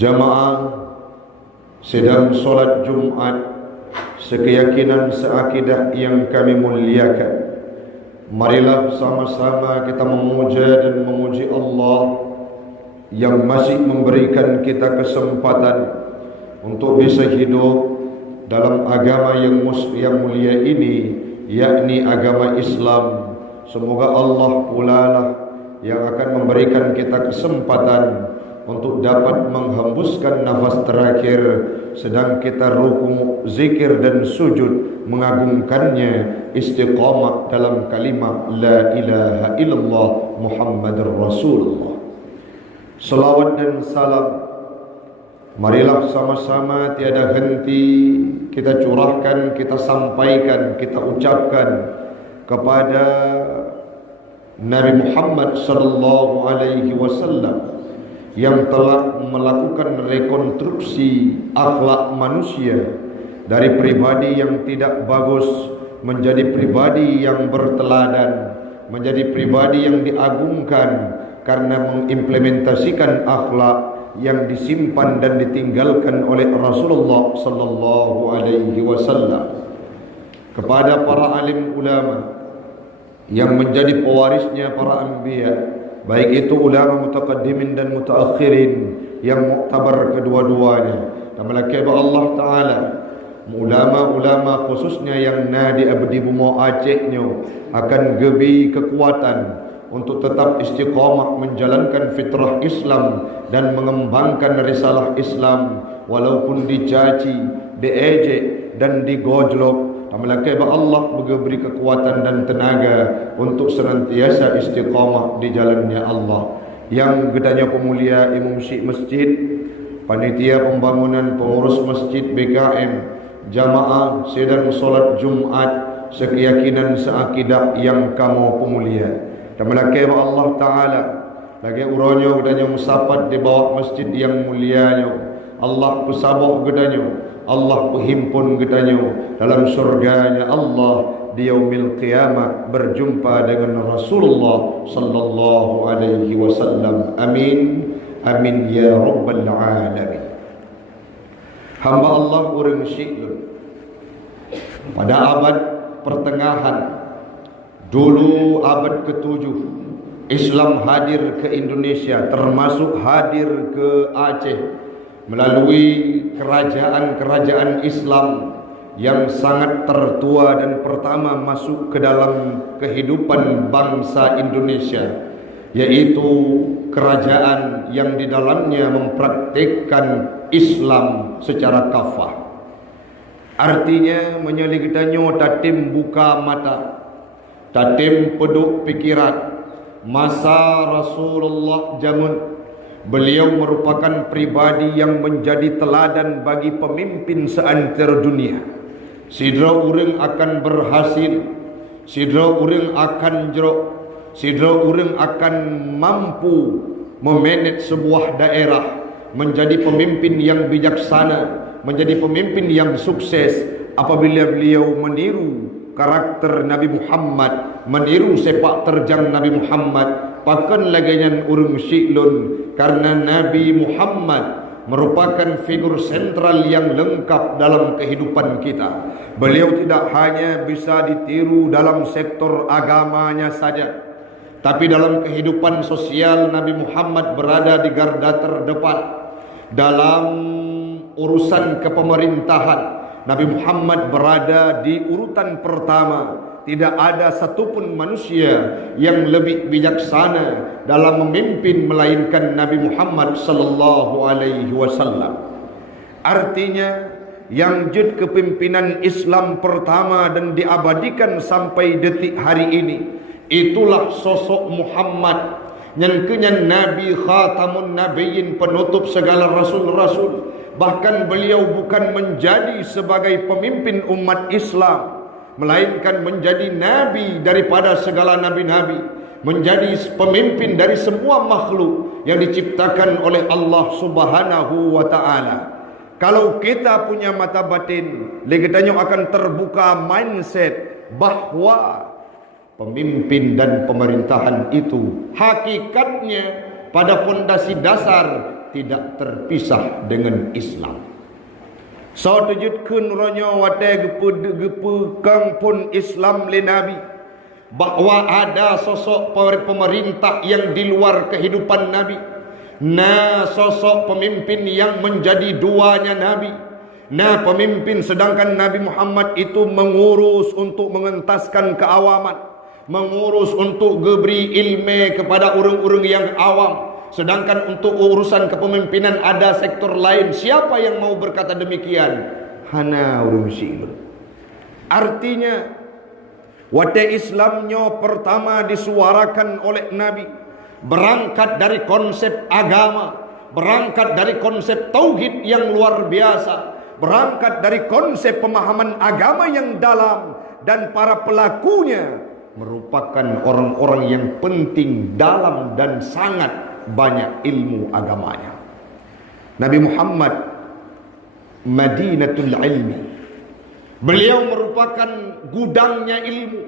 Jamaah sedang solat Jumat sekeyakinan seakidah yang kami muliakan. Marilah sama-sama kita memuja dan memuji Allah yang masih memberikan kita kesempatan untuk bisa hidup dalam agama yang mulia ini, yakni agama Islam. Semoga Allah pula lah yang akan memberikan kita kesempatan untuk dapat menghembuskan nafas terakhir sedang kita ruku, zikir dan sujud mengagungkannya, istiqamah dalam kalimat la ilaha illallah Muhammadur Rasulullah. Salawat dan salam marilah sama-sama tiada henti kita curahkan, kita sampaikan, kita ucapkan kepada Nabi Muhammad sallallahu alaihi wasallam yang telah melakukan rekonstruksi akhlak manusia dari pribadi yang tidak bagus menjadi pribadi yang berteladan, menjadi pribadi yang diagungkan karena mengimplementasikan akhlak yang disimpan dan ditinggalkan oleh Rasulullah sallallahu alaihi wasallam. Kepada para alim ulama yang menjadi pewarisnya para anbiya, baik itu ulama mutaqaddimin dan mutaakhirin yang muktabar kedua-duanya, dan melakibah Allah Ta'ala ulama-ulama khususnya yang nadi abdi bumo Acehnya akan gebi kekuatan untuk tetap istiqamah menjalankan fitrah Islam dan mengembangkan risalah Islam walaupun dicaci, diejek dan digojlok. Melakibah Allah beri kekuatan dan tenaga untuk senantiasa istiqamah di jalannya Allah. Yang gedanya pemulia imam syekh masjid, panitia pembangunan, pengurus masjid BKM, jamaah sedang solat Jumat sekeyakinan seakidah yang kamu pemulia. Dan melakibah Allah Ta'ala lagi uronyo gedanya musapat di bawah masjid yang mulianya. Allah pesabok gedanya, Allah penghimpun gedanya dalam surganya Allah di yaumil qiyamah berjumpa dengan Rasulullah sallallahu alaihi wasallam. Amin amin ya rabbal alamin. Hamba Allah urang syi'lun pada abad pertengahan dulu, abad ke-7, Islam hadir ke Indonesia, termasuk hadir ke Aceh melalui kerajaan-kerajaan Islam yang sangat tertua dan pertama masuk ke dalam kehidupan bangsa Indonesia, yaitu kerajaan yang di dalamnya mempraktikkan Islam secara kafah. Artinya menyeligitannya tatim buka mata, tatim peduk pikiran. Masa Rasulullah jamun beliau merupakan pribadi yang menjadi teladan bagi pemimpin seantero dunia. Sidra urang akan berhasil, sidra urang akan jero, sidra urang akan mampu memanage sebuah daerah menjadi pemimpin yang bijaksana, menjadi pemimpin yang sukses apabila beliau meniru karakter Nabi Muhammad, meniru sepak terjang Nabi Muhammad. Pakan lagian urung syi'lun karena Nabi Muhammad merupakan figur sentral yang lengkap dalam kehidupan kita. Beliau tidak hanya bisa ditiru dalam sektor agamanya saja, tapi dalam kehidupan sosial Nabi Muhammad berada di garda terdepan. Dalam urusan kepemerintahan Nabi Muhammad berada di urutan pertama. Tidak ada satupun manusia yang lebih bijaksana dalam memimpin melainkan Nabi Muhammad sallallahu alaihi wasallam. Artinya yang jud kepimpinan Islam pertama dan diabadikan sampai detik hari ini, itulah sosok Muhammad yang kenyan Nabi khatamun nabiyyin, penutup segala rasul-rasul. Bahkan beliau bukan menjadi sebagai pemimpin umat Islam, melainkan menjadi nabi daripada segala nabi-nabi, menjadi pemimpin dari semua makhluk yang diciptakan oleh Allah Subhanahu wa taala. Kalau kita punya mata batin, legetanya akan terbuka mindset bahwa pemimpin dan pemerintahan itu hakikatnya pada pondasi dasar tidak terpisah dengan Islam. So tujudkeun ronya wate gepe kampun Islam le Nabi bahwa ada sosok pemerintah yang di luar kehidupan Nabi. Nah, sosok pemimpin yang menjadi duanya Nabi. Nah, pemimpin sedangkan Nabi Muhammad itu mengurus untuk mengentaskan keawaman, mengurus untuk geberi ilmu kepada orang-orang yang awam. Sedangkan untuk urusan kepemimpinan ada sektor lain. Siapa yang mau berkata demikian? Hana urung silun. Artinya wate Islamnya pertama disuarakan oleh Nabi, berangkat dari konsep agama, berangkat dari konsep tauhid yang luar biasa, berangkat dari konsep pemahaman agama yang dalam, dan para pelakunya merupakan orang-orang yang penting dalam dan sangat banyak ilmu agamanya. Nabi Muhammad Madinatul Ilmi. Beliau merupakan gudangnya ilmu.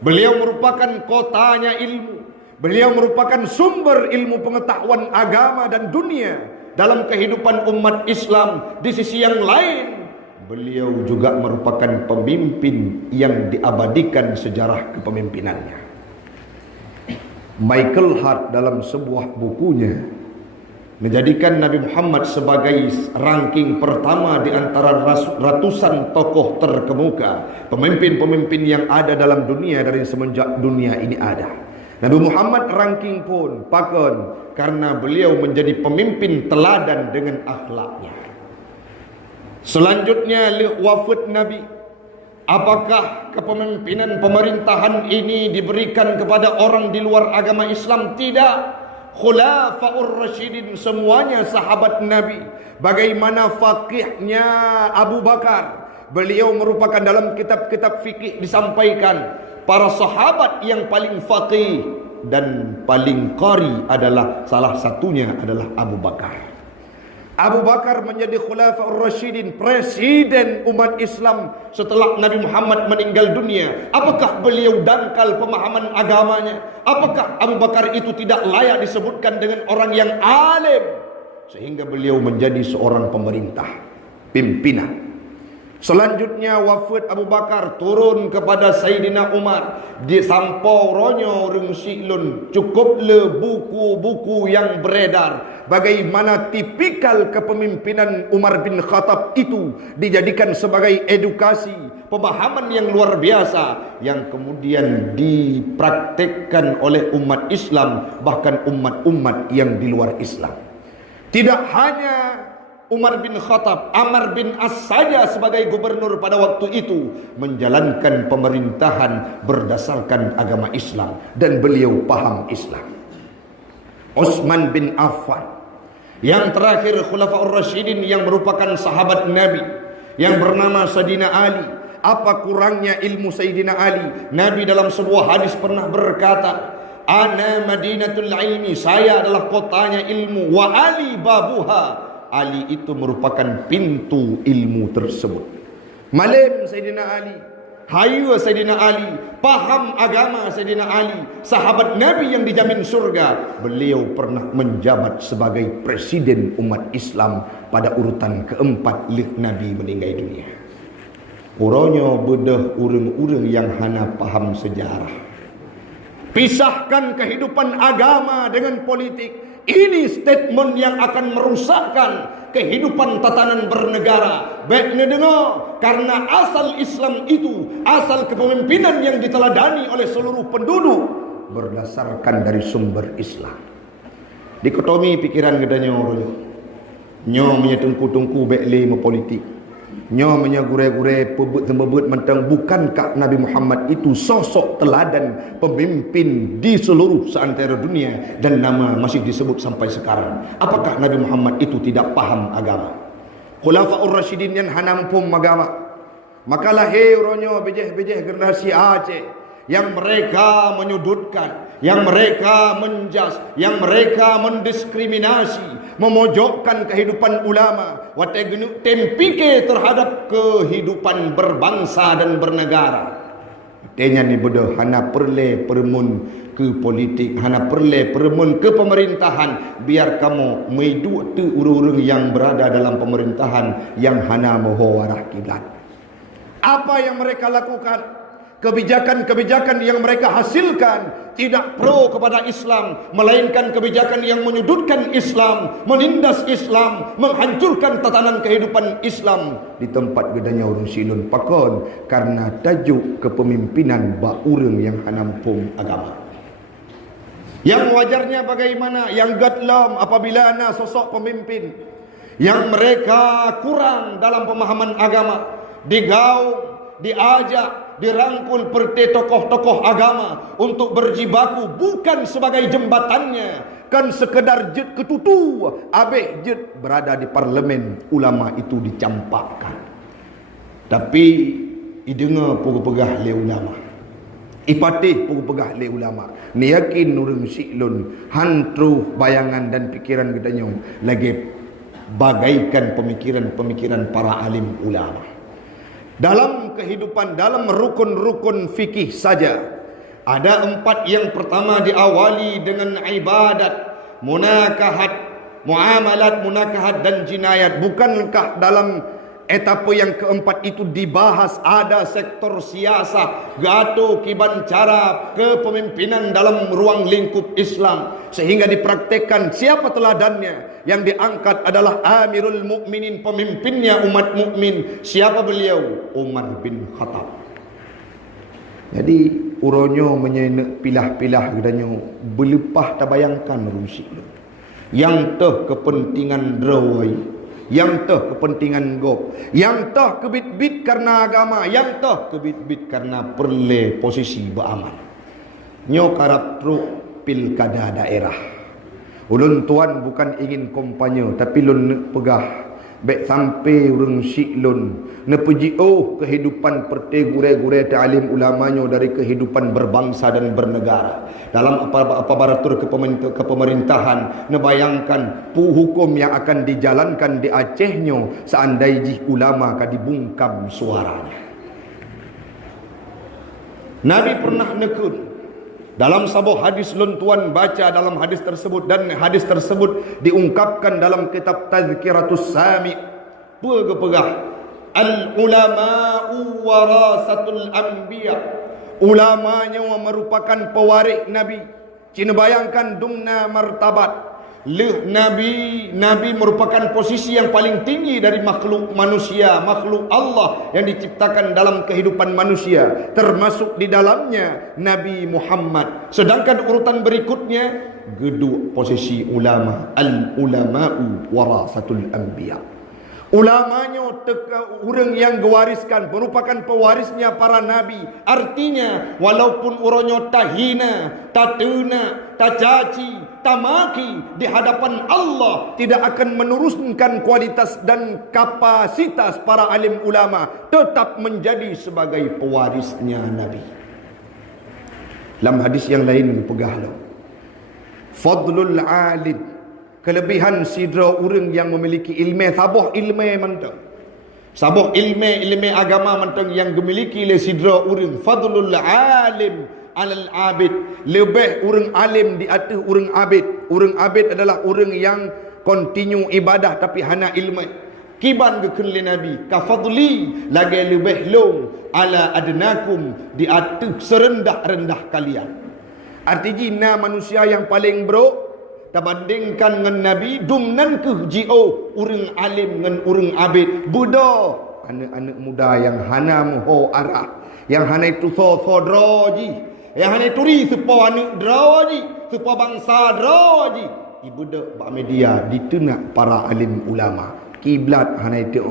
Beliau merupakan kotanya ilmu. Beliau merupakan sumber ilmu pengetahuan agama dan dunia dalam kehidupan umat Islam. Di sisi yang lain, beliau juga merupakan pemimpin yang diabadikan sejarah kepemimpinannya. Michael Hart dalam sebuah bukunya menjadikan Nabi Muhammad sebagai ranking pertama di antara ratusan tokoh terkemuka, pemimpin-pemimpin yang ada dalam dunia dari semenjak dunia ini ada. Nabi Muhammad ranking pun pakon karena beliau menjadi pemimpin teladan dengan akhlaknya. Selanjutnya wafat Nabi. Apakah kepemimpinan pemerintahan ini diberikan kepada orang di luar agama Islam? Tidak. Khulafaur Rasyidin semuanya sahabat Nabi. Bagaimana faqihnya Abu Bakar. Beliau merupakan dalam kitab-kitab fikih disampaikan, para sahabat yang paling faqih dan paling qari adalah salah satunya adalah Abu Bakar. Abu Bakar menjadi Khulafaur Rasyidin, presiden umat Islam setelah Nabi Muhammad meninggal dunia. Apakah beliau dangkal pemahaman agamanya? Apakah Abu Bakar itu tidak layak disebutkan dengan orang yang alim sehingga beliau menjadi seorang pemerintah, pimpinan? Selanjutnya wafat Abu Bakar, turun kepada Sayyidina Umar. Di sampau ronyo rungsilun, cukup le buku-buku yang beredar bagaimana tipikal kepemimpinan Umar bin Khattab itu dijadikan sebagai edukasi, pemahaman yang luar biasa yang kemudian dipraktekkan oleh umat Islam, bahkan umat-umat yang di luar Islam. Tidak hanya Umar bin Khattab, Amr bin As saja sebagai gubernur pada waktu itu menjalankan pemerintahan berdasarkan agama Islam dan beliau paham Islam. Utsman bin Affan, yang terakhir Khulafaur Rasyidin yang merupakan sahabat Nabi, yang bernama Sayyidina Ali. Apa kurangnya ilmu Sayyidina Ali? Nabi dalam sebuah hadis pernah berkata, "Ana Madinatul Ilmi," saya adalah kotanya ilmu, "wa Ali babuha." Ali itu merupakan pintu ilmu tersebut. Malim Sayyidina Ali, hayu Sayyidina Ali, paham agama Sayyidina Ali, sahabat Nabi yang dijamin surga. Beliau pernah menjabat sebagai presiden umat Islam pada urutan keempat lih Nabi meninggal dunia. Uronyo bedah urang-urang yang hana paham sejarah. Pisahkan kehidupan agama dengan politik. Ini statement yang akan merusakkan kehidupan tatanan bernegara. Baiknya dengar, karena asal Islam itu, asal kepemimpinan yang diteladani oleh seluruh penduduk berdasarkan dari sumber Islam. Dikotomi pikiran gedanya orang. Nyo menyetungku-tungku bekle politik. Nyo menyagure-gure pebut mentang, bukankah Nabi Muhammad itu sosok teladan pemimpin di seluruh seantero dunia dan nama masih disebut sampai sekarang? Apakah Nabi Muhammad itu tidak paham agama? Khulafaur Rasyidin yang hanampum agama. Makalah heuronyo bejeh-bejeh generasi Aceh yang mereka menyudutkan, yang mereka menjas, yang mereka mendiskriminasi, memojokkan kehidupan ulama, tempike terhadap kehidupan berbangsa dan bernegara. Tenya ni bodoh hana perle permun ke politik, hana perle permun ke pemerintahan. Biar kamu meiduk tu urang-urang yang berada dalam pemerintahan yang hana moho arah kiblat. Apa yang mereka lakukan, kebijakan-kebijakan yang mereka hasilkan tidak pro kepada Islam, melainkan kebijakan yang menyudutkan Islam, menindas Islam, menghancurkan tatanan kehidupan Islam di tempat gedanya urang silun pakon karena tajuk kepemimpinan ba urang yang hanampung agama. Yang wajarnya bagaimana? Yang gadlam apabila ana sosok pemimpin yang mereka kurang dalam pemahaman agama, digaung, diajak, dirangkul perti tokoh-tokoh agama untuk berjibaku bukan sebagai jembatannya, kan sekedar jet ketutu abeh jet berada di parlemen ulama itu dicampakkan. Tapi idengar pegah le ulama, ipatih pegah le ulama, ni yakin urang siklun hantru bayangan dan pikiran gedanya lagi bagaikan pemikiran-pemikiran para alim ulama. Dalam kehidupan, dalam rukun-rukun fikih saja ada 4. Yang pertama diawali dengan ibadat, munakahat, muamalat, munakahat dan jinayat. Bukankah dalam etapa yang keempat itu dibahas ada sektor siasah, gato kiban cara kepemimpinan dalam ruang lingkup Islam, sehingga dipraktekkan siapa teladannya. Yang diangkat adalah Amirul Mukminin, pemimpinnya umat mukmin. Siapa beliau? Umar bin Khattab. Jadi uronyo menyenek pilah-pilah gedanya berlepah tak bayangkan rusik. Yang teh kepentingan drawai, yang teh kepentingan gop, yang teh kebit-bit karena agama, yang teh kebit-bit karena perle posisi beraman. Nyo karap truk pilkada daerah. Ulun tuan bukan ingin kampanye, tapi lun nak pegah baik sampai urang siklun nepuji kehidupan perti gure-gure ta'alim ulamanya dari kehidupan berbangsa dan bernegara. Dalam aparatur kepemerintahan, nebayangkan hukum yang akan dijalankan di Acehnya seandainya ulama ka dibungkam suaranya. Nabi pernah nekun dalam sebuah hadis, lun tuan baca dalam hadis tersebut, dan hadis tersebut diungkapkan dalam kitab Tazkiratus Sami. Pegah al ulama'u warasatul anbiya, ulamanya merupakan pewaris Nabi. Cina bayangkan dumna martabat Nabi merupakan posisi yang paling tinggi dari makhluk manusia, makhluk Allah yang diciptakan dalam kehidupan manusia, termasuk di dalamnya Nabi Muhammad. Sedangkan urutan berikutnya geduk posisi ulama, al ulama'u warasatul anbiya. Ulamanya orang yang gewariskan, merupakan pewarisnya para nabi. Artinya walaupun uronyo tahina, tatuna, tacaci, tamaki di hadapan Allah, tidak akan menurunkan kualitas dan kapasitas para alim ulama, tetap menjadi sebagai pewarisnya nabi. Dalam hadis yang lain pegahlah fadlul alim, kelebihan sidra orang yang memiliki ilmu, sabuh ilmu mantang, sabuh ilmu agama mantang yang dimiliki oleh sidra orang. Fadlul alim alal abid, lebih orang alim di atas orang abid. Orang abid adalah orang yang kontinu ibadah tapi hana ilmu. Kiban gekeli Nabi, kafadli lagi lebih long ala adnakum, di atas serendah-rendah kalian. Artinya manusia yang paling bro terbandingkan dengan Nabi dumnan ke jio urang alim dengan urang abid. Budak anak-anak muda yang hana moho arah, yang hana itu so droji, yang hana itu ri sepo anak droji, sepo bangsa droji. Ibu dak bak media ditenak para alim ulama. Kiblat hana itu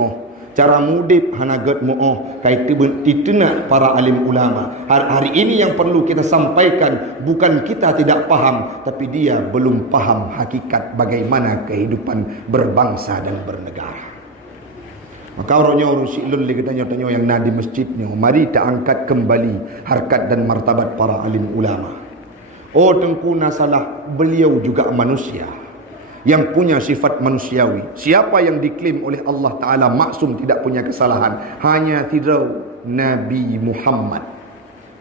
cara mudip hana gad mo'oh kaitu ditenak para alim ulama. Hari ini yang perlu kita sampaikan, bukan kita tidak paham, tapi dia belum paham hakikat bagaimana kehidupan berbangsa dan bernegara. Maka orangnya urusi lun li kita tanya yang nadi masjidnya, mari kita angkat kembali harkat dan martabat para alim ulama. Oh tengku nasalah, beliau juga manusia yang punya sifat manusiawi. Siapa yang diklaim oleh Allah Ta'ala maksum, tidak punya kesalahan? Hanya tidak Nabi Muhammad.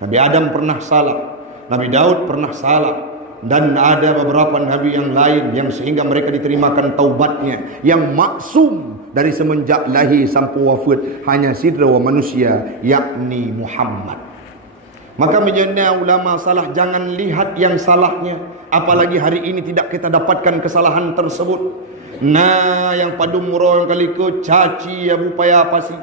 Nabi Adam pernah salah, Nabi Daud pernah salah, dan ada beberapa nabi yang lain yang sehingga mereka diterimakan taubatnya. Yang maksum dari semenjak lahir sampai wafat hanya sidra wa manusia, yakni Muhammad. Maka menjadinya ulama salah, jangan lihat yang salahnya. Apalagi hari ini tidak kita dapatkan kesalahan tersebut. Nah, yang padum murah yang kali ke caci abu payah pasi.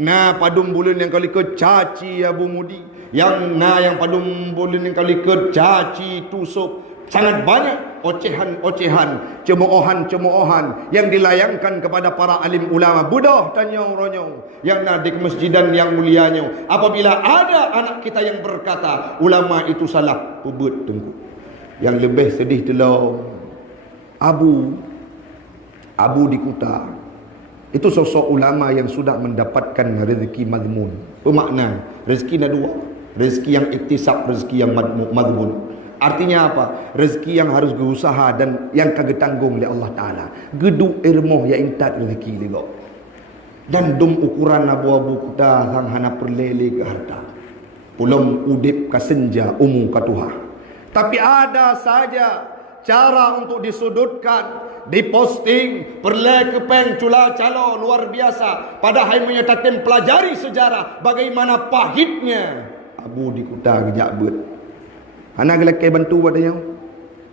Nah, padum bulan yang kali ke caci abu mudi. Yang padum bulan yang kali ke caci tusuk. Sangat banyak ocehan-ocehan, cemoohan-cemoohan yang dilayangkan kepada para alim ulama. Budah tanya ronyo yang di masjidan yang mulianya. Apabila ada anak kita yang berkata ulama itu salah, pebut tunggu. Yang lebih sedih adalah Abu di Kuta. Itu sosok ulama yang sudah mendapatkan rezeki mazmun. Bermakna rezeki ada dua, rezeki yang iktisab, rezeki yang mazmun. Artinya apa? Rezeki yang harus berusaha dan yang kagak tanggung oleh Allah Ta'ala. Geduk irmoh ya intat rezeki juga. Dan dum ukuran abu-abu kuda sang hana perlele ke harta. Pulom udip ka senja umum ka Tuhan. Tapi ada saja cara untuk disudutkan, diposting, perle kepeng cula calo luar biasa. Padahal menyatakan pelajari sejarah bagaimana pahitnya Abu di Kuta kejak bet. Anak lelaki bantu padanya.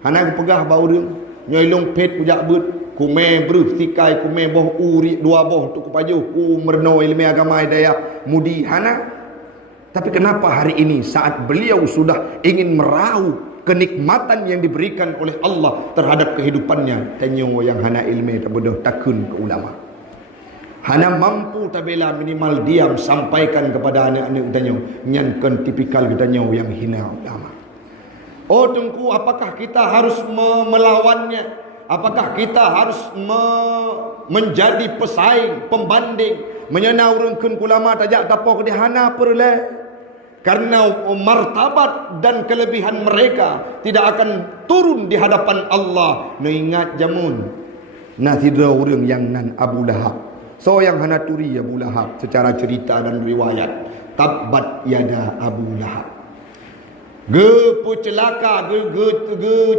Anak pegah bau dia. Nyoilong pet pujak bet. Kume beruh sikai, kume boh uri, dua boh tu kupaju. Ku merno ilmu agama daya mudi hana. Tapi kenapa hari ini saat beliau sudah ingin meraup kenikmatan yang diberikan oleh Allah terhadap kehidupannya, tanya yang hana ilmu tak bodoh takun ke ulama. Hana mampu tabela minimal diam sampaikan kepada anak-anak tanya nyankan tipikal tanya yang hina ulama. Oh tengku, apakah kita harus melawannya? Apakah kita harus menjadi pesaing, pembanding, menyenaurungkan ulama tajak tapok di hana perle? Karena martabat dan kelebihan mereka tidak akan turun di hadapan Allah. Nah ingat jamun. Nah tidak orang yang nan Abu Lahab. So yang hana turi Abu Lahab secara cerita dan riwayat. Tabbat yada Abu Lahab.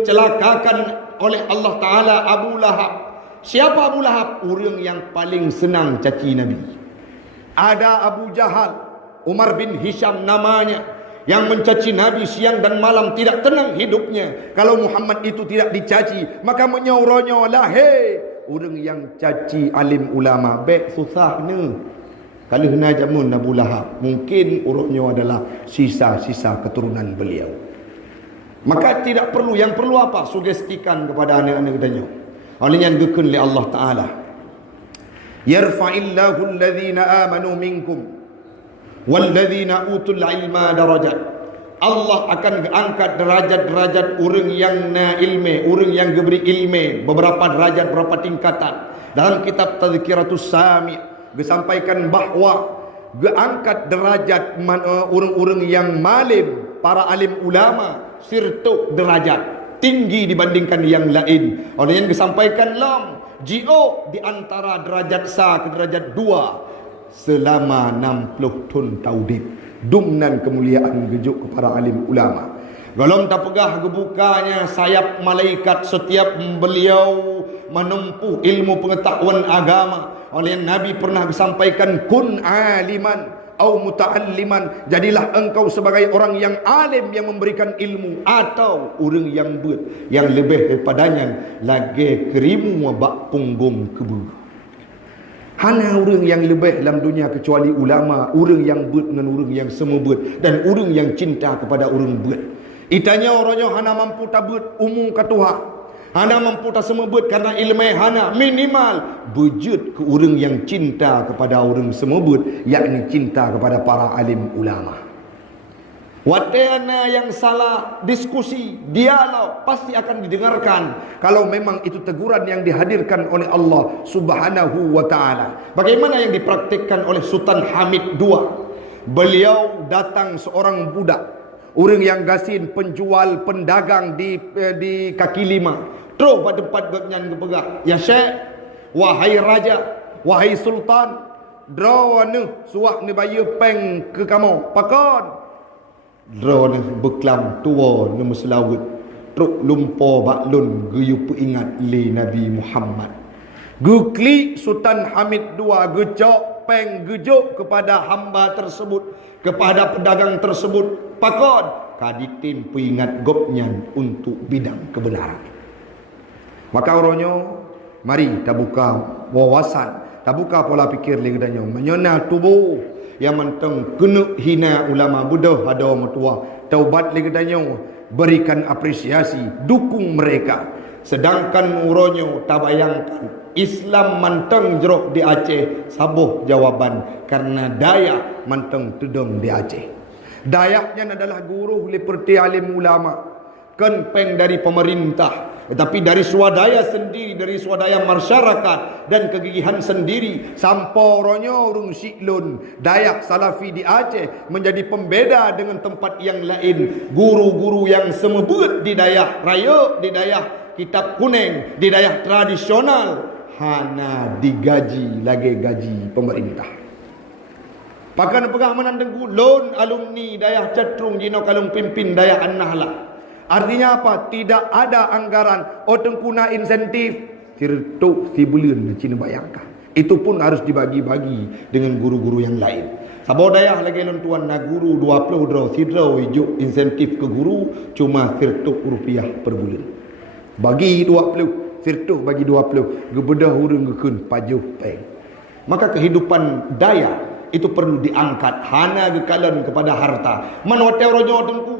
Celakakan oleh Allah Ta'ala Abu Lahab. Siapa Abu Lahab? Orang yang paling senang caci Nabi. Ada Abu Jahal, Umar bin Hisham namanya, yang mencaci Nabi siang dan malam, tidak tenang hidupnya. Kalau Muhammad itu tidak dicaci, maka menyauranya lah, hei, orang yang caci alim ulama, baik susah ne. Kalau hena jamun Abu Lahab, mungkin urutnya adalah sisa-sisa keturunan beliau. Maka tidak perlu, yang perlu apa? Sugestikan kepada anak-anak kitanya. Oleh yang dikun oleh Allah Ta'ala. Yarfa'illahu alladhina amanu minkum walladhina utul ilma darajat. Allah akan angkat derajat-derajat orang yang na ilmu, orang yang diberi ilmu, beberapa derajat, beberapa tingkatan. Dalam kitab Tazkiratus Sami' disampaikan bahawa diangkat derajat orang-orang yang malim, para alim ulama, sirtu derajat tinggi dibandingkan yang lain. Oleh yang disampaikan lam jio di antara derajat sa ke derajat 2 selama 60 tahun taudid. Dumnan kemuliaan gejuk kepada alim ulama. Golong tak pegah gebukanya sayap malaikat setiap beliau menempuh ilmu pengetahuan agama. Oleh Nabi pernah disampaikan kun aliman au muta'alliman, jadilah engkau sebagai orang yang alim yang memberikan ilmu, atau orang yang yang lebih daripadanya lagi kerimu bak punggung kebu. Hana orang yang lebih dalam dunia kecuali ulama, orang yang dengan orang yang semua dan orang yang cinta kepada orang itanya orangnya hana mampu tabut umum ke Tuhan. Hana mampu tak semua karena ilmu hana minimal bujud ke orang yang cinta kepada orang semua yakni cinta kepada para alim ulama. Wadana yang salah diskusi, dialog pasti akan didengarkan kalau memang itu teguran yang dihadirkan oleh Allah Subhanahu wa taala. Bagaimana yang dipraktikkan oleh Sultan Hamid II? Beliau datang seorang budak, orang yang gasin, penjual, pendagang di kaki lima. Terus pada tempat gapnyan kepegah. Ya Syekh, wahai raja, wahai sultan, draw ni suak ni bayu peng ke kamu. Pakon. drone beklam tua nama selawut truk lumpur baklun geyu peingat li Nabi Muhammad geklik Sultan Hamid II gecok peng gejuk kepada hamba tersebut, kepada pedagang tersebut, pakon kaditim peingat gopnyan untuk bidang kebenaran. Maka orangnya mari kita buka wawasan, kita buka pola pikir liganya menyonal tubuh yang menteng kena hina ulama budak ada metua taubat liganya berikan apresiasi dukung mereka. Sedangkan uronyo tak bayangkan Islam manteng jeruk di Aceh sabuh jawaban karena Dayak manteng tudung di Aceh. Dayaknya adalah guru seperti alim ulama kenpeng dari pemerintah, tetapi dari swadaya sendiri, dari swadaya masyarakat dan kegigihan sendiri samporonyo urung siklun Dayak Salafi di Aceh menjadi pembeda dengan tempat yang lain. Guru-guru yang semebut di Dayak Raya, di Dayak Kitab Kuning, di Dayak tradisional hana digaji lagi gaji pemerintah. Pakan pegah menandengku lon alumni Dayak Cetrung jino kalung pimpin Dayak An-Nahlah. Artinya apa? Tidak ada anggaran otengkuna insentif tirtuk tibulan Cina bayangkan. Itu pun harus dibagi-bagi dengan guru-guru yang lain. Sabo Dayak lagi lon tuan na guru 20 draw sidraw ijuk insentif ke guru cuma tirtuk rupiah per bulan. Bagi 20 firtuh bagi 20 gebedah urang gekun pajuh peng. Maka kehidupan Dayak itu perlu diangkat hana gekalan kepada harta. Man hotel rojo tengku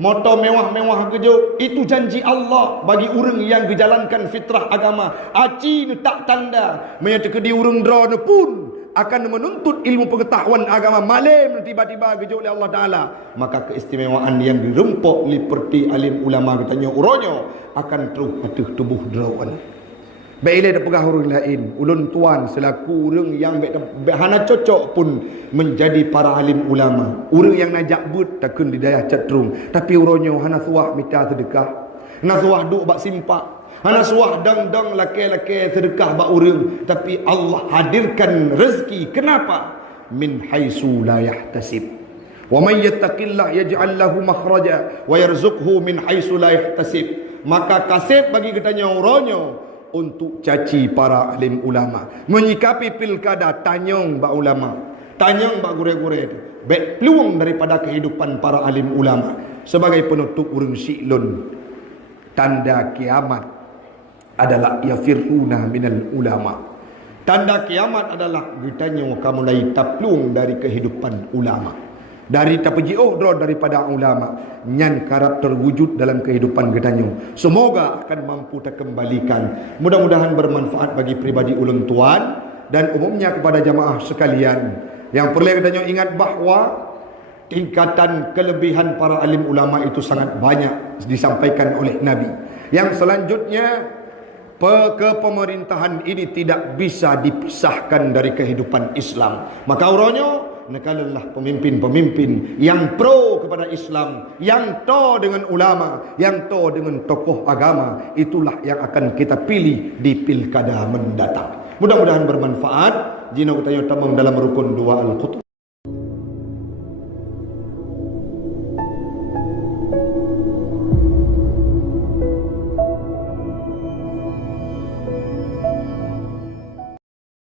motor mewah-mewah gejo itu janji Allah bagi urang yang gejalankan fitrah agama. Aci tak tanda menyatakan di urang drone pun akan menuntut ilmu pengetahuan agama malam tiba-tiba gejo oleh Allah Taala. Maka keistimewaan yang dirempok seperti alim ulama katanya uronyo akan terus atuh tubuh drawan. Baiklah ada pegah orang lain ulun tuan selaku orang yang hana cocok pun menjadi para alim ulama. Orang yang najak but takun di Dayak Cetrung tapi uronyo hana suah minta sedekah, hana suah duk bak simpak, hana suah dang-dang laki-laki sedekah bak urang, tapi Allah hadirkan rezeki. Kenapa? Min haitsu la yahtasib. Wa may yattaqillah yaj'al lahu makhraja wa yarzuqhu min haitsu la yahtasib. Maka kasih bagi katanya uronyo untuk caci para alim ulama, menyikapi pilkada tanyong bak ulama, tanyong bak gure-gure, baik peluang daripada kehidupan para alim ulama sebagai penutup urang siklun. Tanda kiamat adalah yafiruna minal ulama. Tanda kiamat adalah ditanya kamu mulai taplung dari kehidupan ulama. Dari tapejioh daripada ulama nyan karap terwujud dalam kehidupan gedanyo. Semoga akan mampu terkembalikan. Mudah-mudahan bermanfaat bagi pribadi ulun tuan dan umumnya kepada jamaah sekalian. Yang perlu gedanyo ingat bahawa tingkatan kelebihan para alim ulama itu sangat banyak disampaikan oleh Nabi. Yang selanjutnya kepemerintahan ini tidak bisa dipisahkan dari kehidupan Islam. Maka uronyo nekalah pemimpin-pemimpin yang pro kepada Islam, yang to dengan ulama, yang to dengan tokoh agama, itulah yang akan kita pilih di pilkada mendatang. Mudah-mudahan bermanfaat. Jino kita tamang dalam rukun 2 al-Qutb.